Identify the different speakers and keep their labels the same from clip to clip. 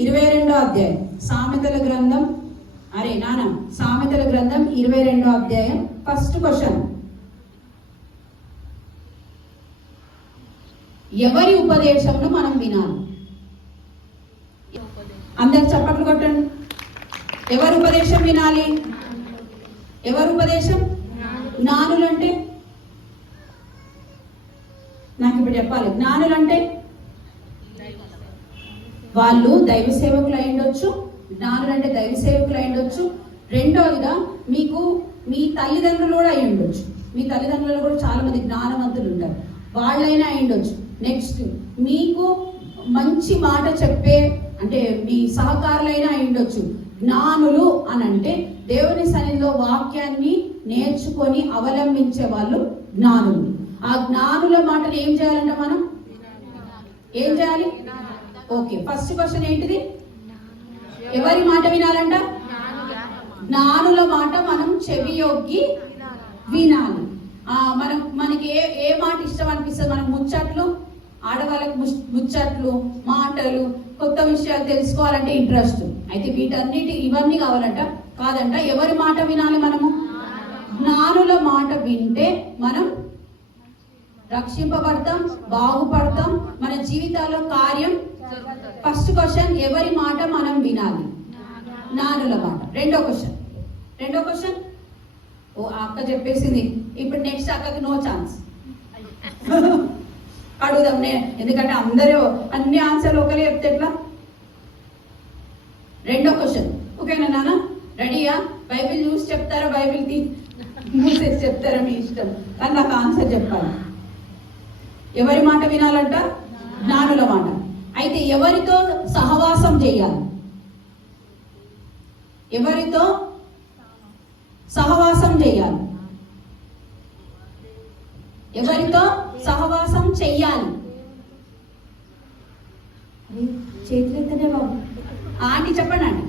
Speaker 1: ఇరవై రెండో అధ్యాయం. సామెతల గ్రంథం అరే నాన్న సామెతల గ్రంథం ఇరవై రెండో అధ్యాయం ఫస్ట్ క్వశ్చన్. ఎవరి ఉపదేశంను మనం వినాలి? అందరు చప్పట్లు కొట్టండి. ఎవరు ఉపదేశం వినాలి? ఎవరు ఉపదేశం? జ్ఞానులంటే? నాకు ఇప్పుడు చెప్పాలి. జ్ఞానులంటే? అంటే వాళ్ళు దైవ సేవకులు అయి ఉండొచ్చు అంటే దైవ సేవకులు అయి ఉండొచ్చు. రెండోదిగా మీకు మీ తల్లిదండ్రులు కూడా అయి ఉండొచ్చు. మీ తల్లిదండ్రులు కూడా చాలా మంది జ్ఞానవంతులు ఉంటారు. వాళ్ళైనా అయి ఉండొచ్చు. నెక్స్ట్ మీకు మంచి మాట చెప్పే అంటే మీ సహకారులైనా అయి ఉండొచ్చు. జ్ఞానులు అని అంటే దేవుని సన్నిధిలో వాక్యాన్ని నేర్చుకొని అవలంబించే వాళ్ళు జ్ఞానులు. ఆ జ్ఞానుల మాటలు ఏం చేయాలంట మనం? ఏం చేయాలి? ఓకే ఫస్ట్ క్వశ్చన్ ఏంటిది? ఎవరి మాట వినాలంట? జ్ఞానుల మాట మనం చెవి యొగ్గి వినాలి. మనం మనకి ఏ ఏ మాట ఇష్టం అనిపిస్తుంది? మనకు ముచ్చట్లు ఆడవాళ్ళకు ముచ్చట్లు మాటలు కొత్త విషయాలు తెలుసుకోవాలంటే ఇంట్రెస్ట్ అయితే వీటన్నిటి ఇవన్నీ కావాలంట. కాదంట ఎవరి మాట వినాలి మనము? జ్ఞానుల మాట వింటే మనం రక్షింపబడతాం బాగుపడతాం మన జీవితాల్లో కార్యం ఫస్ట్ క్వశ్చన్ ఎవరి మాట మనం వినాలి? జ్ఞానుల మాట. రెండో క్వశ్చన్. రెండో క్వశ్చన్? ఓ అక్క చెప్పేసింది. ఇప్పుడు నెక్స్ట్ అక్కకి నో ఛాన్స్ అడుగుదాం నే ఎందుకంటే అందరూ అన్ని ఆన్సర్లు ఒకరే చెప్తే ఎట్లా? రెండో క్వశ్చన్. ఓకేనా నాన్న రెడీయా? బైబిల్ చూసి చెప్తారా? బైబిల్ తీ మూసేసి చెప్తారా? మీ ఇష్టం. కానీ నాకు ఆన్సర్ చెప్పాలి. ఎవరి మాట వినాలంట? జ్ఞానుల మాట. అయితే ఎవరితో సహవాసం చేయాలి? ఎవరితో సహవాసం చేయాలి? ఎవరితో సహవాసం చెయ్యాలి అరే, చేతులు ఎత్తనే బాబు. ఆంటీ చెప్పండి అండి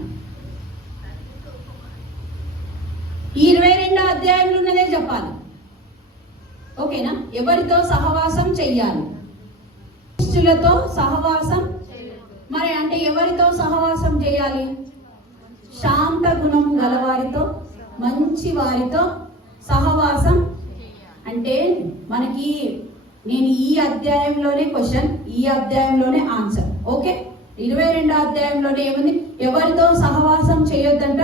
Speaker 1: ఇరవై రెండో అధ్యాయంలో ఉన్నదే చెప్పాలి. ఓకేనా? ఎవరితో సహవాసం చెయ్యాలి దుష్టులతో సహవాసం మరి అంటే ఎవరితో సహవాసం చేయాలి? శాంత గుణం గలవారితో మంచి వారితో సహవాసం అంటే మనకి నేను ఈ అధ్యాయంలోనే క్వశ్చన్ ఈ అధ్యాయంలోనే ఆన్సర్ ఓకే ఇరవై రెండో అధ్యాయంలోనే ఏముంది? ఎవరితో సహవాసం చేయొద్దంట?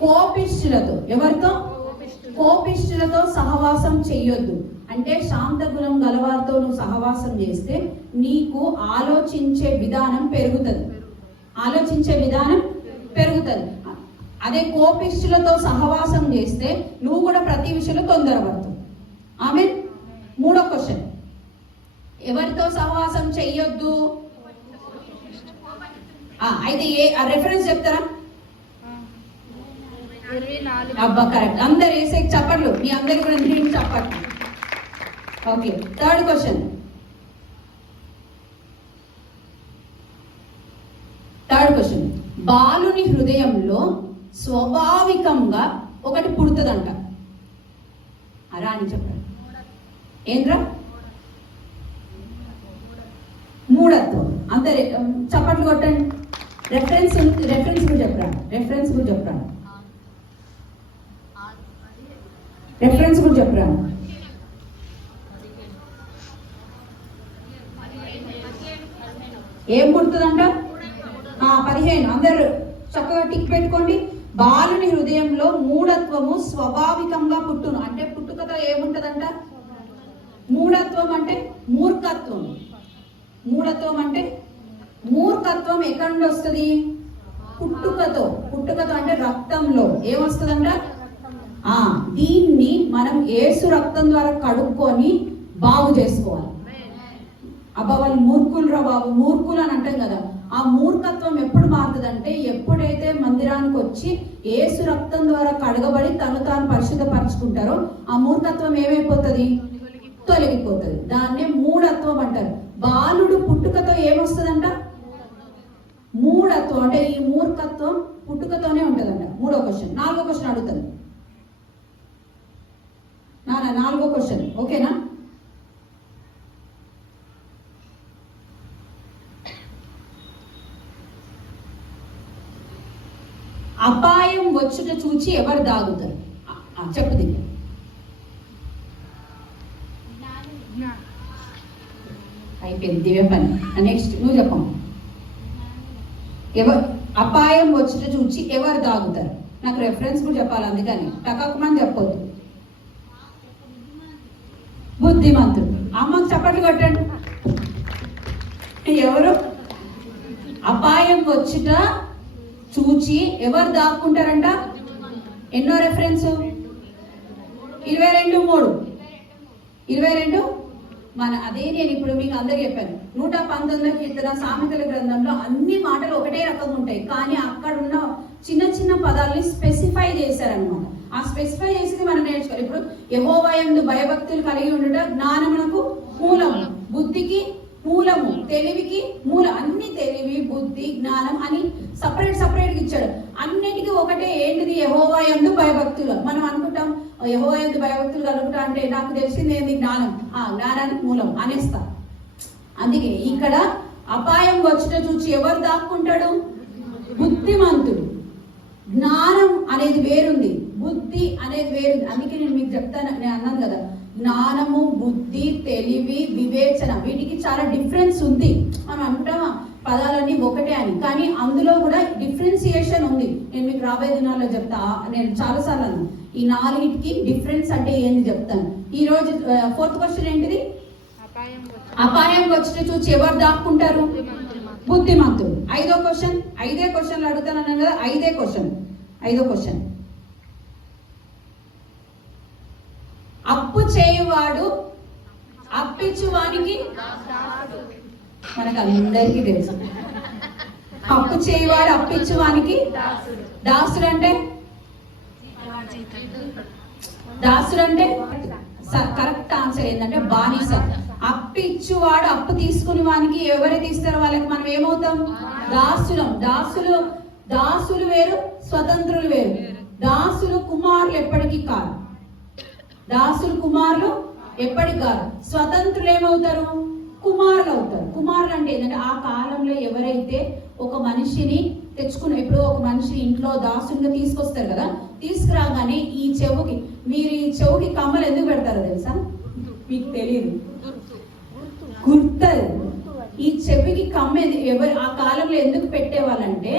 Speaker 1: కోపిష్ఠులతో ఎవరితో? కోపిష్ఠులతో సహవాసం చేయొద్దు. అంటే శాంత గుణం గలవారితో నువ్వు సహవాసం చేస్తే నీకు ఆలోచించే విధానం పెరుగుతుంది. ఆలోచించే విధానం పెరుగుతుంది. అదే కోపిష్ఠులతో సహవాసం చేస్తే నువ్వు కూడా ప్రతి విషయంలో తొందరపడతావు. ఆమె మూడో క్వశ్చన్. ఎవరితో సహవాసం చెయ్యొద్దు? అయితే ఏ రెఫరెన్స్ చెప్తారా? అబ్బా కరెక్ట్ అందరు వేసే చప్పట్లు. మీ అందరికి కూడా చప్పట్లు. Okay third question. Third question. బాలుని హృదయంలో స్వాభావికంగా ఒకటి పుడుతుందంట. అరా అని చెప్పాడు. ఏంద్రా? మూడత్వం అంతే చప్పట్లు కొట్టండి. రెఫరెన్స్ రెఫరెన్స్ కూడా చెప్పరా? రెఫరెన్స్ కూడా చెప్పరా? రెఫరెన్స్ కూడా చెప్పరా? ఏం పుడుతుందంట పదిహేను. అందరు చక్కగా టిక్ పెట్టుకోండి. బాలుని హృదయంలో మూఢత్వము స్వాభావికంగా పుట్టును. అంటే పుట్టుకతో ఏముంటదంట? మూఢత్వం అంటే మూర్ఖత్వం. మూఢత్వం అంటే మూర్ఖత్వం ఎక్కడి నుండి వస్తుంది పుట్టుకతో. పుట్టుకతో అంటే రక్తంలో. ఏమొస్తుందంట? ఆ దీన్ని మనం ఏసు రక్తం ద్వారా కడుక్కొని బాగు చేసుకోవాలి. అబ్బా వాళ్ళు మూర్ఖులు రా బాబు మూర్ఖులు అని అంటాం కదా. ఆ మూర్ఖత్వం ఎప్పుడు మారుతుందంటే ఎప్పుడైతే మందిరానికి వచ్చి ఏసు రక్తం ద్వారా కడగబడి తను తాను పరిశుద్ధపరచుకుంటారో ఆ మూర్ఖత్వం ఏమైపోతుంది? తొలగిపోతుంది. దాన్నే మూఢత్వం అంటారు. బాలుడు పుట్టుకతో ఏమొస్తుందంట? మూఢత్వం. అంటే ఈ మూర్ఖత్వం పుట్టుకతోనే ఉంటుందంట. మూడో క్వశ్చన్ నాలుగో క్వశ్చన్ అడుగుతుంది నాన్న నాలుగో క్వశ్చన్ ఓకేనా? అపాయం వచ్చుట చూచి ఎవరు దాగుతారు? చెప్పు దిగ అయిపోయింది దివ్య పని. నెక్స్ట్ నువ్వు చెప్పమ్మా. ఎవరు అపాయం వచ్చుట చూచి ఎవరు దాగుతారు? నాకు రెఫరెన్స్ కూడా చెప్పాలి అందుకని. టకమని చెప్పొద్దు. బుద్ధిమంతుడు. అమ్మకు చప్పట్లు కొట్టండి. ఎవరు? అపాయం వచ్చుట చూచి ఎవరు దాక్కుంటారంట? ఎన్నో రెఫరెన్స్ ఇరవై రెండు మూడు. ఇరవై రెండు? మన అదే నేను ఇప్పుడు మీకు అందరు చెప్పాను. నూట పంతొమ్మిది కీర్తన సామెతల గ్రంథంలో అన్ని మాటలు ఒకటే రకంగా ఉంటాయి. కానీ అక్కడ ఉన్న చిన్న చిన్న పదాలని స్పెసిఫై చేశారనమాట ఆ స్పెసిఫై చేసింది మనం నేర్చుకోవాలి. ఇప్పుడు యహోవయందు భయభక్తులు కలిగి ఉండుట జ్ఞానమునకు మూలం. బుద్ధికి మూలము తెలివికి మూల అన్ని తెలివి బుద్ధి జ్ఞానం అని సపరేట్ సపరేట్ ఇచ్చాడు. అన్నిటికీ ఒకటే ఏంటిది? యహోవాయందు భయభక్తులు. మనం అనుకుంటాం యహోవాయందు భయభక్తులు కలుగుతా అంటే నాకు తెలిసింది ఏంది? జ్ఞానం. ఆ జ్ఞానానికి మూలం అనేస్తా. అందుకే ఇక్కడ అపాయం వచ్చుట చూసి ఎవరు దాక్కుంటాడు? బుద్ధిమంతుడు. జ్ఞానం అనేది వేరుంది. బుద్ధి అనేది వేరుంది. అందుకే నేను మీకు చెప్తాను నేను అన్నాను కదా జ్ఞానము బుద్ధి తెలివి వివేచన వీటికి చాలా డిఫరెన్స్ ఉంది. మనం అంటామా పదాలన్నీ ఒకటే అని. కానీ అందులో కూడా డిఫరెన్సియేషన్ ఉంది. నేను మీకు రాబోయే దినాల్లో చెప్తా. నేను చాలాసార్లు ఈ నాలుగిటికి డిఫరెన్స్ అంటే ఏంది చెప్తాను. ఈ రోజు ఫోర్త్ క్వశ్చన్ ఏంటిది? అపాయం వచ్చిన చూసి ఎవరు దాక్కుంటారు? బుద్ధిమంతుడు. ఐదో క్వశ్చన్ ఐదే క్వశ్చన్లు అడుగుతానన్నాను కదా ఐదే క్వశ్చన్ ఐదో క్వశ్చన్ అప్పు చేయువాడు అప్పిచ్చువానికి మనకు అందరికీ తెలుసు. అప్పు చేయువాడు అప్పిచ్చువానికి దాసుడు అంటే దాసుడు అంటే కరెక్ట్ ఆన్సర్ ఏంటంటే బానిస. అప్పిచ్చువాడు అప్పు తీసుకుని వానికి ఎవరైతే తీస్తారో వాళ్ళకి మనం ఏమవుతాం? దాసులం. దాసులు దాసులు వేరు స్వతంత్రులు వేరు. దాసులు కుమారులు ఎప్పటికీ కాదు దాసులు కుమారులు ఎప్పటికి కాదు. స్వతంత్రులు ఏమవుతారు కుమారులు అవుతారు కుమారులు అంటే ఏంటంటే ఆ కాలంలో ఎవరైతే ఒక మనిషిని తెచ్చుకున్న ఇప్పుడు ఒక మనిషి ఇంట్లో దాసునిగా తీసుకొస్తారు కదా తీసుకురాగానే ఈ చెవుకి మీరు ఈ చెవుకి కమ్మలు ఎందుకు పెడతారో తెలుసా? మీకు తెలియదు గుర్తది ఈ చెవికి కమ్మ ఎవరు ఆ కాలంలో ఎందుకు పెట్టేవాళ్ళంటే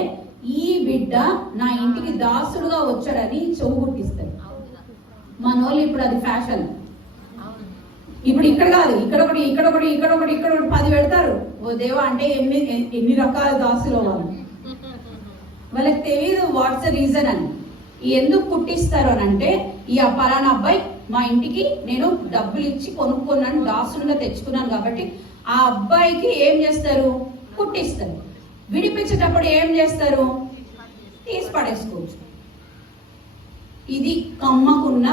Speaker 1: ఈ బిడ్డ నా ఇంటికి దాసుడుగా వచ్చాడని చెవు గుర్తిస్తారు. మనోళ్ళు ఇప్పుడు అది ఫ్యాషన్. ఇప్పుడు ఇక్కడ కాదు ఇక్కడ ఒకటి ఇక్కడ ఒకటి ఇక్కడ ఒకటి ఇక్కడ ఒకటి పది పెడతారు. ఓ దేవా అంటే ఎన్ని ఎన్ని రకాల దాసులు వాళ్ళు. వాళ్ళకి తెలియదు వాట్స్ ద రీజన్ అని. ఎందుకు పుట్టిస్తారు అని అంటే ఈ ఆ పలానా అబ్బాయి మా ఇంటికి నేను డబ్బులు ఇచ్చి కొనుక్కున్నాను దాసులుగా తెచ్చుకున్నాను కాబట్టి ఆ అబ్బాయికి ఏం చేస్తారు? పుట్టిస్తారు. విడిపించేటప్పుడు ఏం చేస్తారు? తీసి పడేసుకోవచ్చు. ఇది కమ్మకున్న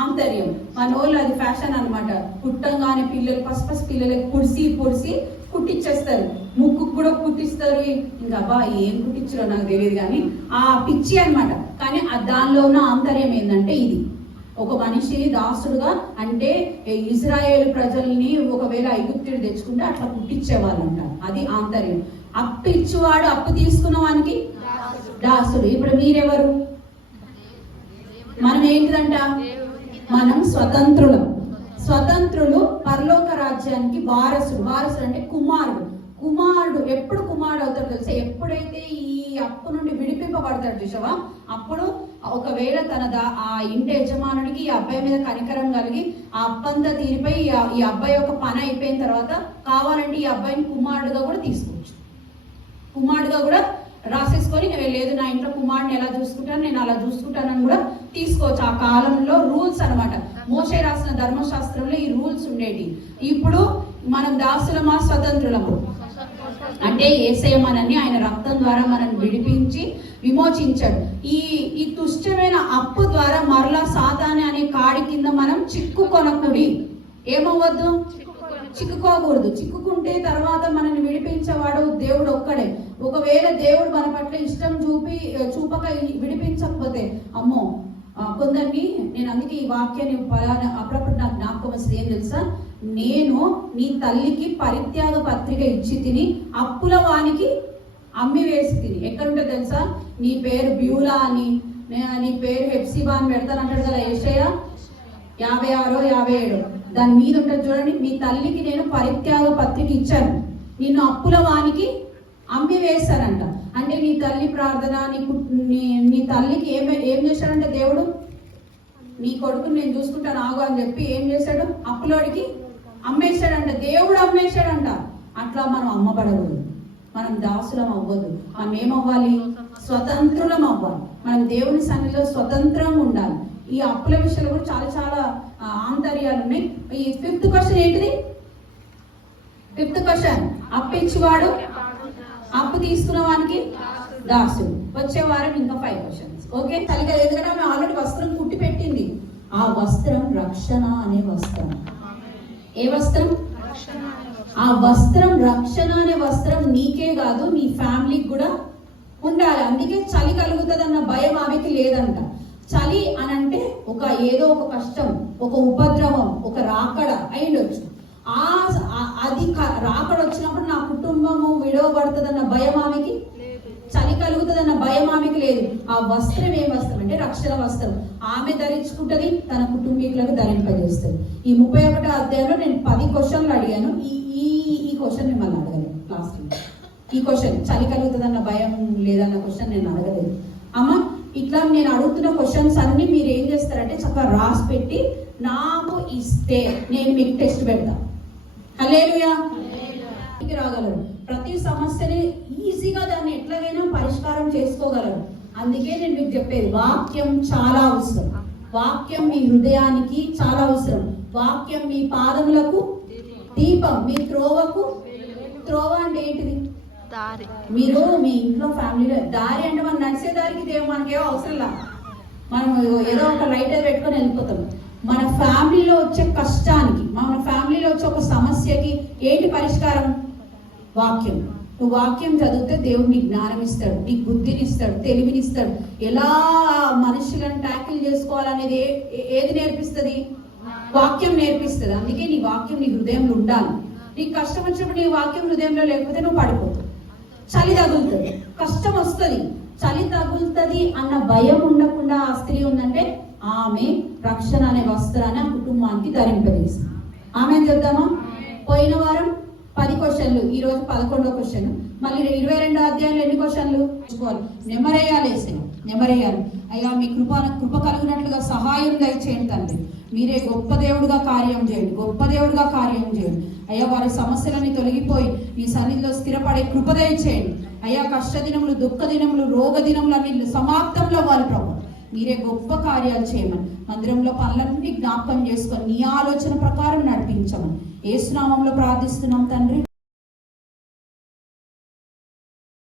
Speaker 1: ఆంతర్యం. మన వాళ్ళు అది ఫ్యాషన్ అనమాట పుట్టంగానే పిల్లలు పసి పసి పిల్లలకి పుడిసి పొడిసి కుట్టించేస్తారు ముక్కు కూడా కుట్టిస్తారు. ఇంకా అబ్బా ఏం కుట్టించరో నాకు తెలియదు కానీ ఆ పిచ్చి అనమాట కానీ ఆ దానిలో ఉన్న ఆంతర్యం ఏంటంటే ఇది. ఒక మనిషి దాసుడుగా అంటే ఇజ్రాయేల్ ప్రజల్ని ఒకవేళ ఐగుప్తుడు తెచ్చుకుంటే అట్లా పుట్టించేవాళ్ళు అంటారు అది ఆంతర్యం. అప్పు ఇచ్చేవాడు అప్పు తీసుకున్న వానికి దాసుడు. ఇప్పుడు మీరెవరు? మనం ఏంటంట మనం స్వతంత్రులం. స్వతంత్రులు పరలోక రాజ్యానికి వారసుడు వారసుడు అంటే కుమారుడు. కుమారుడు ఎప్పుడు కుమారుడు అవుతాడు తెలుసా? ఎప్పుడైతే ఈ అప్పు నుండి విడిపింపబడతాడు చూసావా? అప్పుడు ఒకవేళ తన ఆ ఇంటి యజమానుడికి ఈ అబ్బాయి మీద కనికరం కలిగి ఆ అప్పంతా తీరిపోయి ఈ అబ్బాయి యొక్క పని అయిపోయిన తర్వాత కావాలంటే ఈ అబ్బాయిని కుమారుడుగా కూడా తీసుకోవచ్చు. కుమారుడుగా కూడా రాసేసుకొని లేదు నా ఇంట్లో కుమారుడిని ఎలా చూసుకుంటాను? నేను అలా చూసుకుంటానని కూడా తీసుకోవచ్చు. ఆ కాలంలో రూల్స్ అన్నమాట. మోసే రాసిన ధర్మశాస్త్రంలో ఈ రూల్స్ ఉండేవి ఇప్పుడు మనం దాసులమా స్వతంత్రులము? అంటే ఏసయ మనల్ని ఆయన రక్తం ద్వారా మనల్ని విడిపించి విమోచించాడు. ఈ ఈ తుష్టమైన అప్పు ద్వారా మరలా సాతాని అనే కాడి కింద మనం చిక్కుకొనకుడి ఏమవ్వద్దు? చిక్కుకోకూడదు. చిక్కుకుంటే తర్వాత మనల్ని విడిపించేవాడు దేవుడు ఒక్కడే. ఒకవేళ దేవుడు మన పట్ల ఇష్టం చూపి చూపక విడిపించకపోతే అమ్మో కొందరిని నేను అందుకే ఈ వాక్యాన్ని పలానా అప్పుడప్పుడు నాకు జ్ఞాపకం వస్తుంది. ఏం తెలుసా? నేను నీ తల్లికి పరిత్యాగ పత్రిక ఇచ్చి తిని అప్పుల వానికి అమ్మి వేసి తిని. ఎక్కడుంటుంది తెలుసా? నీ పేరు బ్యూలా అని నీ పేరు హెప్సిబా అని పెడతానంటాడు కదా ఏషయ? యాభై ఆరో యాభై ఏడు. దాని మీద ఉంటుంది చూడండి. మీ తల్లికి నేను పరిత్యాగ పత్రిక ఇచ్చాను. నిన్ను అప్పుల వానికి అమ్మి వేస్తానంట అంటే నీ తల్లి ప్రార్థన నీ కు- నీ తల్లికి ఏం ఏం చేశాడంటే దేవుడు నీ కొడుకుని నేను చూసుకుంటాను ఆగు అని చెప్పి ఏం చేశాడు? అప్పులోడికి అమ్మేశాడంట దేవుడు అమ్మేశాడంట. అట్లా మనం అమ్మబడకూడదు. మనం దాసులం అవ్వదు మనం ఏమవ్వాలి? స్వతంత్రులం అవ్వాలి. మనం దేవుని సన్నిధిలో స్వతంత్రం ఉండాలి. ఈ అప్పుల విషయంలో కూడా చాలా చాలా ఆంతర్యాలు ఉన్నాయి. ఈ ఫిఫ్త్ క్వశ్చన్ ఏంటిది? Fifth question. అప్పు ఇచ్చివాడు అప్పు తీసుకున్న వానికి దాసుడు. వచ్చే వారం ఇంకా ఫైవ్ క్వశ్చన్స్ ఓకే తల్లిగా ఎందుకంటే ఆమె ఆల్రెడీ వస్త్రం కుట్టి పెట్టింది. ఆ వస్త్రం రక్షణ అనే వస్త్రం. ఏ వస్త్రం? ఆ వస్త్రం రక్షణ అనే వస్త్రం నీకే కాదు నీ ఫ్యామిలీకి కూడా ఉండాలి. అందుకే చలి కలుగుతుంది అన్న భయం ఆమెకి లేదంట. చలి అని అంటే ఒక ఏదో ఒక కష్టం ఒక ఉపద్రవం ఒక రాకడ అయి ఉండొచ్చు ఆ- అది రాకడ వచ్చినప్పుడు కుటుంబము విడవబడుతుందన్న భయం ఆమెకి? చలి కలుగుతుందన్న భయం ఆమెకి లేదు. ఆ వస్త్రం ఏ వస్త్రం అంటే రక్షణ వస్త్రం. ఆమె ధరించుకుంటది తన కుటుంబీకులకు ధరింపజేస్తుంది. ఈ ముప్పై ఒకటో అధ్యాయంలో నేను పది క్వశ్చన్లు అడిగాను. ఈ ఈ ఈ క్వశ్చన్ మిమ్మల్ని అడగలేదు లాస్ట్ ఈ క్వశ్చన్ చలి కలుగుతుందన్న భయం లేదన్న క్వశ్చన్ నేను అడగలేదు. అమ్మ ఇట్లా నేను అడుగుతున్న క్వశ్చన్స్ అన్ని మీరు ఏం చేస్తారంటే చక్కగా రాసి పెట్టి నాకు ఇస్తే నేను మీకు టెస్ట్ పెడతా. హలేలుయా ఇంటికి రాగలరు. ప్రతి సమస్యని ఈజీగా దాన్ని ఎట్లాగైనా పరిష్కారం చేసుకోగలరు. అందుకే నేను మీకు చెప్పేది వాక్యం చాలా అవసరం. వాక్యం మీ హృదయానికి చాలా అవసరం. వాక్యం మీ పాదములకు దీపం మీ త్రోవకు త్రోవ అంటే ఏంటిది?
Speaker 2: దారి.
Speaker 1: మీరు మీ ఇంట్లో ఫ్యామిలీలో దారి అంటే మనం నడిచే దారికి మనకేమో అవసరం లా? మనం ఏదో ఒక లైటర్ పెట్టుకొని వెళ్ళిపోతాం. మన ఫ్యామిలీలో వచ్చే కష్టానికి మన ఫ్యామిలీలో వచ్చే ఒక సమస్యకి ఏంటి పరిష్కారం? వాక్యం. నువ్వు వాక్యం చదివితే దేవుడు నీకు జ్ఞానం ఇస్తాడు నీకు బుద్ధిని ఇస్తాడు తెలివిని ఇస్తాడు. ఎలా మనుషులను ట్యాకిల్ చేసుకోవాలనేది ఏ- ఏది నేర్పిస్తుంది? వాక్యం నేర్పిస్తుంది. అందుకే నీ వాక్యం నీ హృదయంలో ఉండాలి. నీకు కష్టం వచ్చినప్పుడు నీ వాక్యం హృదయంలో లేకపోతే నువ్వు పడిపోతావు చలి తగులుతుంది. కష్టం వస్తుంది. చలి తగులుతుంది అన్న భయం ఉండకుండా ఆ స్త్రీ ఉందంటే ఆమె రక్షణ అనే వస్త్రాన్ని ఆ కుటుంబానికి ధరింపజేసింది. ఆమె చెప్దామా పోయిన వారం పది క్వశ్చన్లు. ఈ రోజు పదకొండో క్వశ్చన్. మళ్ళీ ఇరవై రెండో అధ్యాయంలో ఎన్ని క్వశ్చన్లు? చూసుకోవాలి నెమరేయాలేసాను నెమరేయాలి. అయ్యా మీ కృప కృప కలుగునట్లుగా సహాయం దయచేయండి తండ్రి. మీరే గొప్ప దేవుడుగా కార్యం చేయండి. గొప్ప దేవుడుగా కార్యం చేయండి. అయ్యా వారి సమస్యలని తొలగిపోయి మీ సన్నిధిలో స్థిరపడే కృప దయచేయండి. అయ్యా కష్ట దినములు దుఃఖ దినములు రోగ దినములు అన్ని సమాప్తంలో వారి ప్రభు. మీరే గొప్ప కార్యాలు చేయమని మందిరంలో పనులన్నీ జ్ఞాపకం చేసుకొని నీ ఆలోచన ప్రకారం నడిపించమని. ఏ స్నామంలో ప్రార్థిస్తున్నాం తండ్రి.